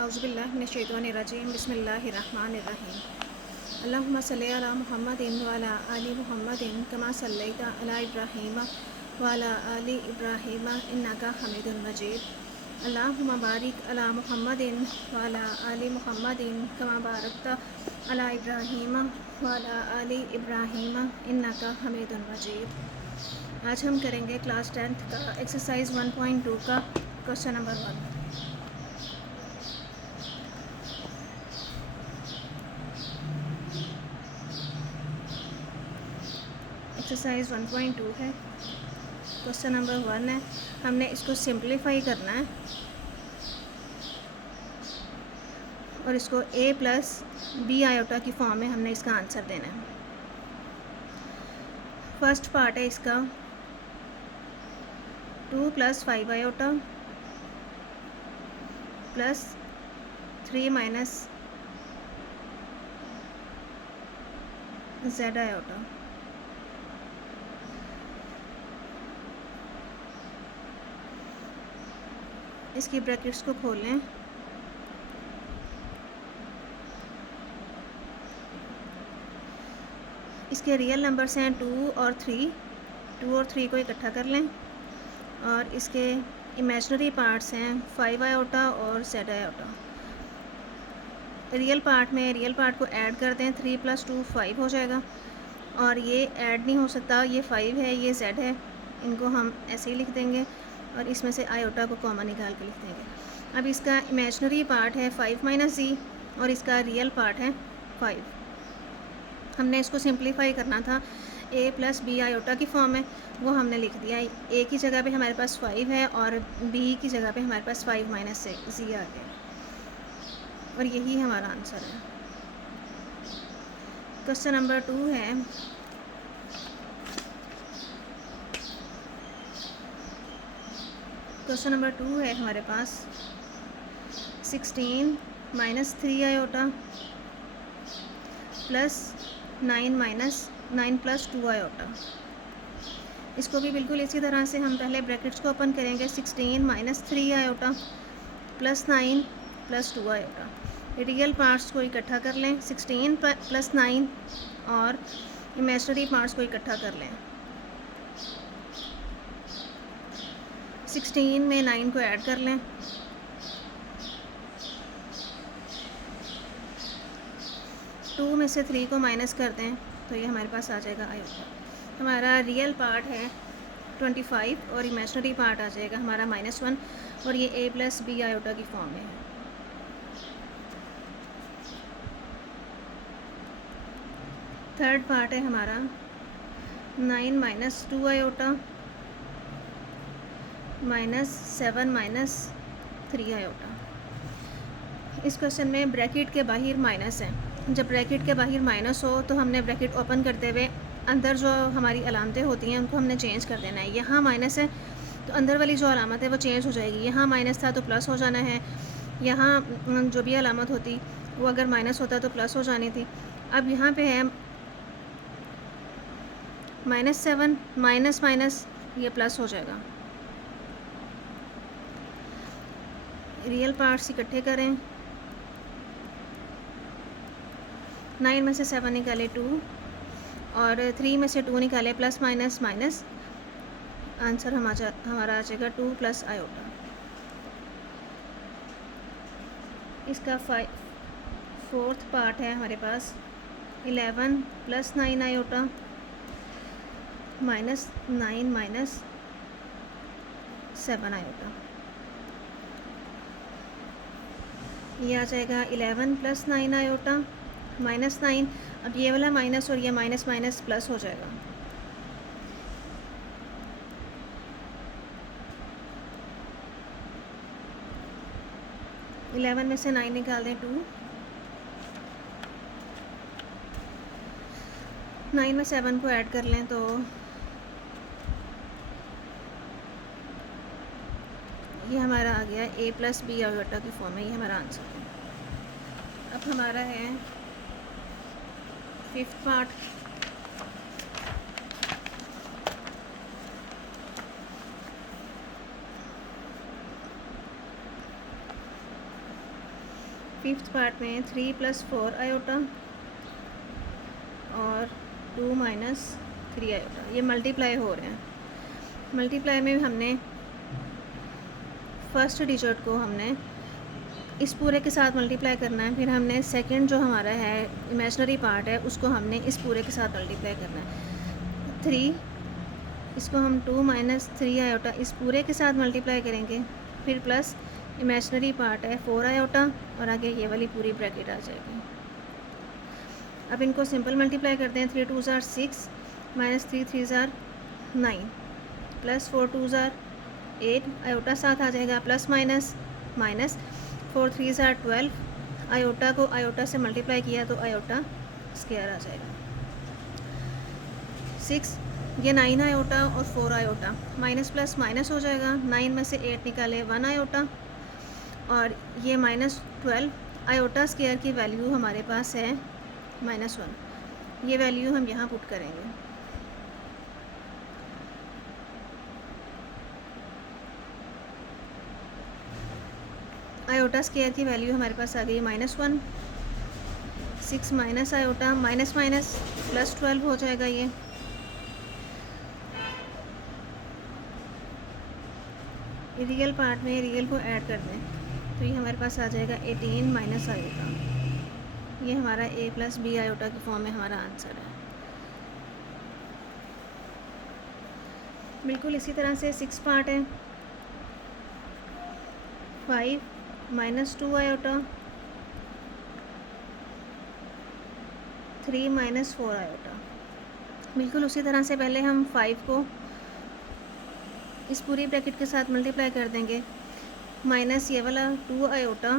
औज़ुबिल्लाहि मिनश्शैतानिर्रजीम बिस्मिल्लाहिर्रहमानिर्रहीम। अल्लाहुम्मा सल्लि अला मुहम्मदिन व अला आलि मुहम्मदिन कमा सल्लैता अला इब्राहीम व अला आलि इब्राहीम इन्नका हमीदुन मजीद। अल्लाहुम्मा बारिक अला मुहम्मदिन व अला आलि मुहम्मदिन कमा बारकता अला इब्राहीम व अला आलि इब्राहीम इन्नका हमीदुन मजीद। आज हम करेंगे क्लास 10th का एक्सरसाइज 1.2 का क्वेश्चन नंबर 1। एक्सरसाइज 1.2 है, क्वेश्चन नंबर 1 है। हमने इसको सिंप्लीफाई करना है और इसको a प्लस बी आयोटा की फॉर्म में हमने इसका आंसर देना है। फर्स्ट पार्ट है इसका 2 plus 5 iota plus 3 minus z iota. इसकी ब्रैकेट्स को खोल लें। इसके रियल नंबर्स हैं 2 और 3। 2 और 3 को इकट्ठा कर लें और इसके इमेजिनरी पार्ट्स हैं 5 आयोटा और z आयोटा। रियल पार्ट को ऐड कर दें। 3 प्लस 2 5 हो जाएगा और ये ऐड नहीं हो सकता, ये 5 है, ये z है, इनको हम ऐसे ही लिख देंगे और इसमें से आयोटा को कॉमन निकाल के लिख देंगे। अब इसका इमेजिनरी पार्ट है 5 माइनस z और इसका रियल पार्ट है 5। हमने इसको सिंप्लीफाई करना था। a प्लस बी आयोटा की फॉर्म है, वो हमने लिख दिया। a की जगह पे हमारे पास 5 है और b की जगह पे हमारे पास 5 माइनस z आ गया और यही हमारा आंसर है। क्वेश्चन नंबर 2 है। क्वेश्चन नंबर 2 है हमारे पास 16 minus 3 iota plus 9 minus 9 plus 2 iota. इसको भी बिल्कुल इसी तरह से हम पहले ब्रैकेट्स को ओपन करेंगे। 16 minus 3 iota plus 9 plus 2 iota. Real parts को इकट्ठा कर लें। 16 प्लस 9 और इमेजिनरी पार्ट्स को इकट्ठा कर लें। 16 में 9 को ऐड कर लें। 2 में से 3 को माइनस कर दें तो ये हमारे पास आ जाएगा आयोटा। हमारा रियल पार्ट है 25 और इमेजिनरी पार्ट आ जाएगा हमारा -1 और ये a प्लस बी आयोटा की फॉर्म में है। थर्ड पार्ट है हमारा 9 minus 2 iota minus 7 minus 3 iota. इस क्वेश्चन में ब्रैकेट के बाहर माइनस है। जब ब्रैकेट के बाहर माइनस हो तो हमने ब्रैकेट ओपन करते हुए अंदर जो हमारी अलामतें होती हैं उनको हमने चेंज कर देना है। यहाँ माइनस है तो अंदर वाली जो अलामत है वो चेंज हो जाएगी। यहाँ माइनस था तो प्लस हो जाना है। यहाँ जो भी अलामत होती वो अगर माइनस होता तो प्लस हो जानी थी। अब यहाँ पे है -7 माइनस माइनस ये प्लस हो जाएगा। रियल पार्ट्स इकट्ठे करें। 9 में से 7 निकाले 2 और 3 में से 2 निकाले प्लस माइनस माइनस। आंसर हमारा आ जाएगा 2 प्लस आयोटा। इसका 4th पार्ट है हमारे पास 11 plus 9 iota minus 9 minus 7 iota. ये आ जाएगा 11 प्लस 9 आयोटा माइनस 9। अब ये वाला माइनस और ये माइनस माइनस प्लस हो जाएगा। इलेवन में से 9 निकाल दें 2। 9 में 7 को ऐड कर लें तो ये हमारा आ गया a प्लस बी आयोटा की फॉर्म में। ये हमारा आंसर है। अब हमारा है 5th पार्ट। फिफ्थ पार्ट में 3 + 4 आयोटा और 2 - 3 आयोटा, ये मल्टीप्लाई हो रहे हैं। मल्टीप्लाई में हमने फर्स्ट डिजिट को हमने इस पूरे के साथ मल्टीप्लाई करना है, फिर हमने सेकंड जो हमारा है इमेजिनरी पार्ट है उसको हमने इस पूरे के साथ मल्टीप्लाई करना है। 3, इसको हम 2 - 3 आयोटा इस पूरे के साथ मल्टीप्लाई करेंगे, फिर प्लस इमेजिनरी पार्ट है 4 आयोटा और आगे ये वाली पूरी ब्रैकेट आ जाएगी। अब इनको सिंपल मल्टीप्लाई करते हैं। 3 × 2 = 6 - 3 × 3 = 9 प्लस 4 × 2 = 8 आयोटा साथ आ जाएगा, प्लस माइनस माइनस 4 × 3 = 12, आयोटा को आयोटा से मल्टीप्लाई किया तो आयोटा स्क्वायर आ जाएगा। 6, ये 9 आयोटा और 4 आयोटा, माइनस प्लस माइनस हो जाएगा। 9 में से 8 निकाले 1 आयोटा और ये -12 आयोटा स्क्वायर की वैल्यू हमारे पास है -1, ये वैल्यू हम यहाँ पुट करेंगे। आयोटा स्क्वायर की वैल्यू हमारे पास आ गई -1। 6 minus iota minus minus plus 12 हो जाएगा। ये रियल पार्ट में रियल को ऐड कर दें तो ये हमारे पास आ जाएगा 18 माइनस आयोटा। ये हमारा a + b आयोटा के फॉर्म में हमारा आंसर है। बिल्कुल इसी तरह से 6 पार्ट है। 5 - 2 आयोटा, 3 - 4 आयोटा। बिल्कुल उसी तरह से पहले हम 5 को इस पूरी ब्रैकेट के साथ मल्टीप्लाई कर देंगे, माइनस ये वाला 2 आयोटा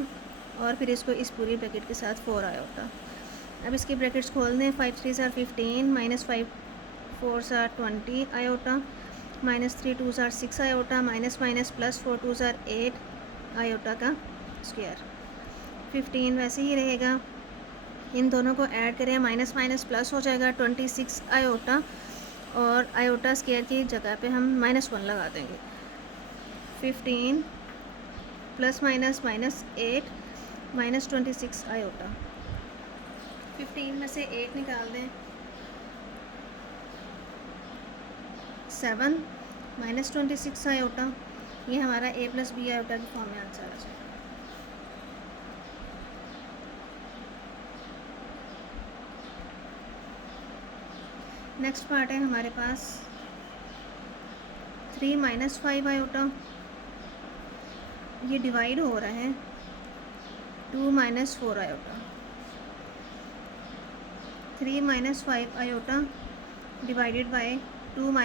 और फिर इसको इस पूरी ब्रैकेट के साथ 4 आयोटा। अब इसकी ब्रैकेट्स खोल दें। 5 × 3 = 15 - 5 × 4 = 20 iota, -3 × 2 = 6 iota, minus minus plus 4 × 2 = 8 iota का स्क्वायर। 15 वैसे ही रहेगा। इन दोनों को ऐड करें, माइनस माइनस प्लस हो जाएगा 26 आयोटा और आयोटा स्क्वायर की जगह पे हम -1 लगा देंगे। 15 प्लस माइनस -8 -26 आयोटा। 15 में से 8 निकाल दें, 7 -26 आयोटा। ये हमारा a + b आयोटा की फॉर्म में आंसर आ जाएगा। नेक्स्ट पार्ट है हमारे पास 3 - 5 आयोटा, ये डिवाइड हो रहा है 2 - 4 iota. 3 - 5 iota divided by 2 -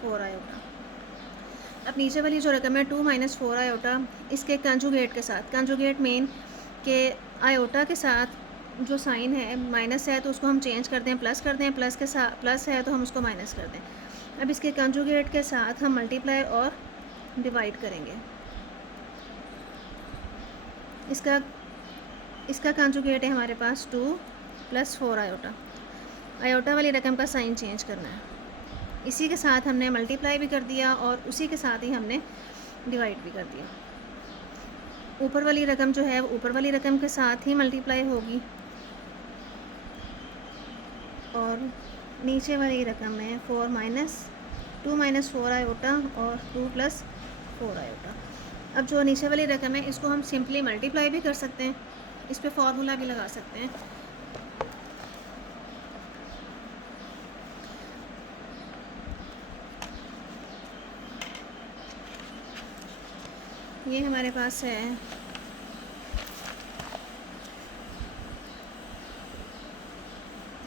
4 iota. अब नीचे वाली जो रकम है 2 - 4 आयोटा, इसके कंजुगेट के साथ, कंजुगेट मीन के आयोटा के साथ जो साइन है माइनस है तो उसको हम चेंज कर दें, प्लस कर दें, प्लस के साथ प्लस है तो हम उसको माइनस कर दें। अब इसके कंजुगेट के साथ हम मल्टीप्लाई और डिवाइड करेंगे। इसका कंजुगेट है हमारे पास 2 + 4 आयोटा। आयोटा वाली रकम का साइन चेंज करना है। इसी के साथ हमने मल्टीप्लाई भी कर दिया और उसी के साथ ही हमने डिवाइड भी कर दिया। ऊपर वाली रकम जो है ऊपर वाली रकम के साथ ही मल्टीप्लाई होगी और नीचे वाली रकम में 2 - 4 आयोटा और 2 + 4 आयोटा। अब जो नीचे वाली रकम है इसको हम सिंपली मल्टीप्लाई भी कर सकते हैं, इस पे फॉर्मूला भी लगा सकते हैं। ये हमारे पास है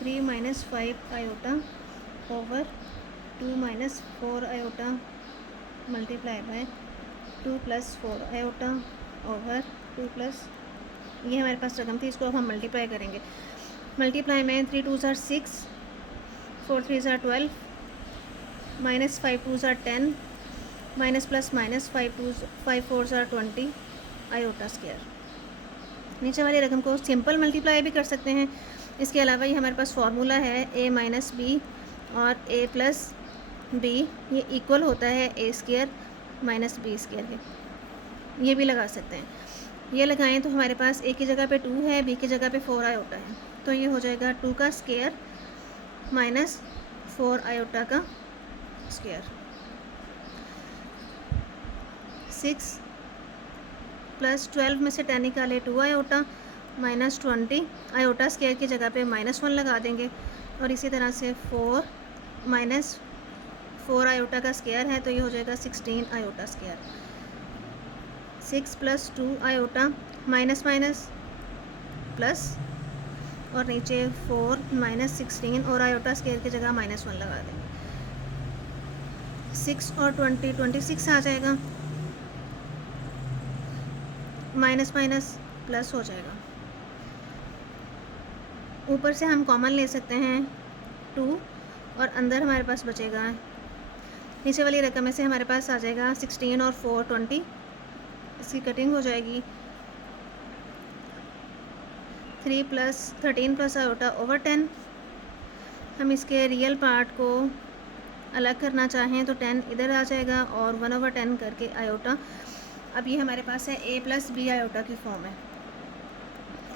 3 - 5 iota over 2 - 4 iota multiply by 2 + 4 iota over 2 + ये हमारे पास रकम थी, इसको अब हम मल्टीप्लाई करेंगे। मल्टीप्लाई में 3 × 2 = 6, 4 × 3 = 12, -5 × 2 = 10, minus plus minus 5 4 = 20 iota square. नीचे वाली रकम को सिंपल मल्टीप्लाई भी कर सकते हैं। इसके अलावा ये हमारे पास फार्मूला है a - b और a + b ये इक्वल होता है a² - b² के, ये भी लगा सकते हैं। ये लगाएं तो हमारे पास ए की जगह पे 2 है, बी की जगह पे 4 आयोटा है, तो ये हो जाएगा 2 का स्क्वायर माइनस 4 आयोटा का स्क्वायर। 6 प्लस 12 में से 10 निकाले 2 आयोटा माइनस 20 आयोटा स्क्वायर की जगह पे -1 लगा देंगे, और इसी तरह से 4 माइनस 4 आयोटा का स्क्वायर है, तो ये हो जाएगा 16 iota square. 6 plus 2 iota minus minus plus, और नीचे 4 माइनस 16 और आयोटा स्क्वायर की जगह -1 लगा देंगे। 6 और 20 26 आ जाएगा, माइनस माइनस प्लस हो जाएगा। ऊपर से हम कॉमन ले सकते हैं 2, और अंदर हमारे पास बचेगा, नीचे वाली रकम में से हमारे पास आ जाएगा 16 और 4 20, इसकी कटिंग हो जाएगी। 13 प्लस आयोटा ओवर 10। हम इसके रियल पार्ट को अलग करना चाहें तो 10 इधर आ जाएगा और 1/10 करके आयोटा। अब ये हमारे पास है a प्लस बी आयोटा की फॉर्म है।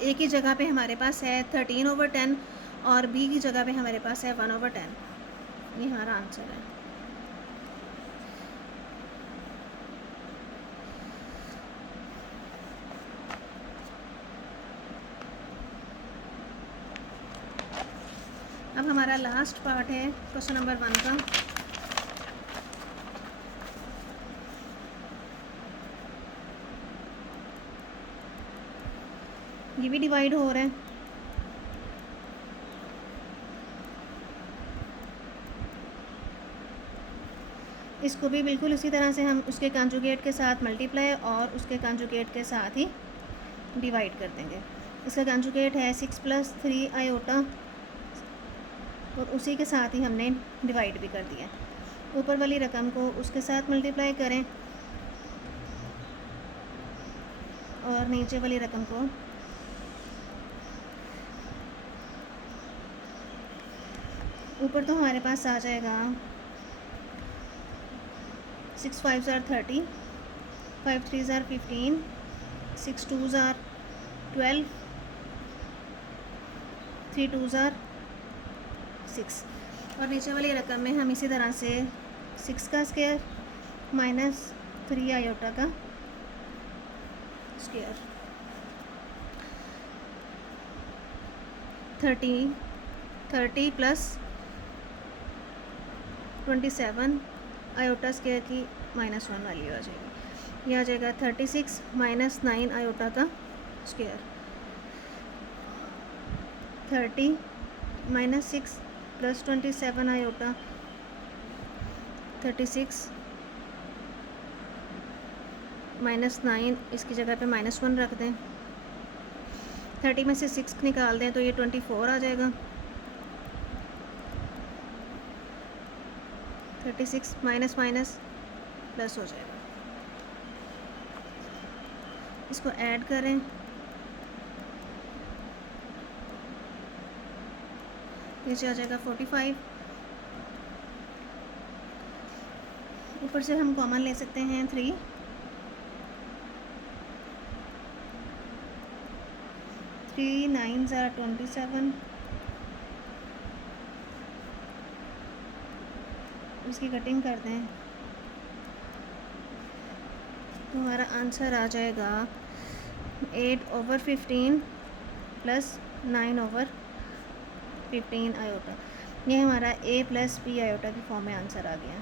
a की जगह पे हमारे पास है 13/10 और b की जगह पे हमारे पास है 1/10। ये हमारा आंसर है। अब हमारा लास्ट पार्ट है क्वेश्चन नंबर 1 का। ये भी डिवाइड हो रहा है। इसको भी बिल्कुल उसी तरह से हम उसके कंजुगेट के साथ मल्टीप्लाई और उसके कंजुगेट के साथ ही डिवाइड कर देंगे। इसका कंजुगेट है 6 प्लस 3 आयोटा, और उसी के साथ ही हमने डिवाइड भी कर दिया। ऊपर वाली रकम को उसके साथ मल्टीप्लाई करें और नीचे वाली रकम को ऊपर तो हमारे पास आ जाएगा 6 5 are 30, 5 3 are 15, 6 2 are 12, 3 2 are 6, और नीचे वाली रकम में हम इसी तरह से 6 का स्क्वायर माइनस 3 आयोटा का स्क्वायर। 30 प्लस 27 आयोटा स्क्वायर की -1 वैल्यू आ जाएगी। यह आ जाएगा 36 माइनस 9 आयोटा का square. 30 minus 6 plus 27 iota, 36 minus 9, इसकी जगह पे -1 रख दें। 30 में से 6 निकाल दें तो ये 24 आ जाएगा। 36 माइनस माइनस प्लस हो जाएगा। इसको ऐड करें, नीचे आ जाएगा 45। ऊपर से हम कॉमन ले सकते हैं 3, 3 9s are 27, इसकी कटिंग कर दें तो हमारा आंसर आ जाएगा 8/15 प्लस 9/15 आयोटा। ये हमारा a प्लस बी आयोटा की फॉर्म में आंसर आ गया।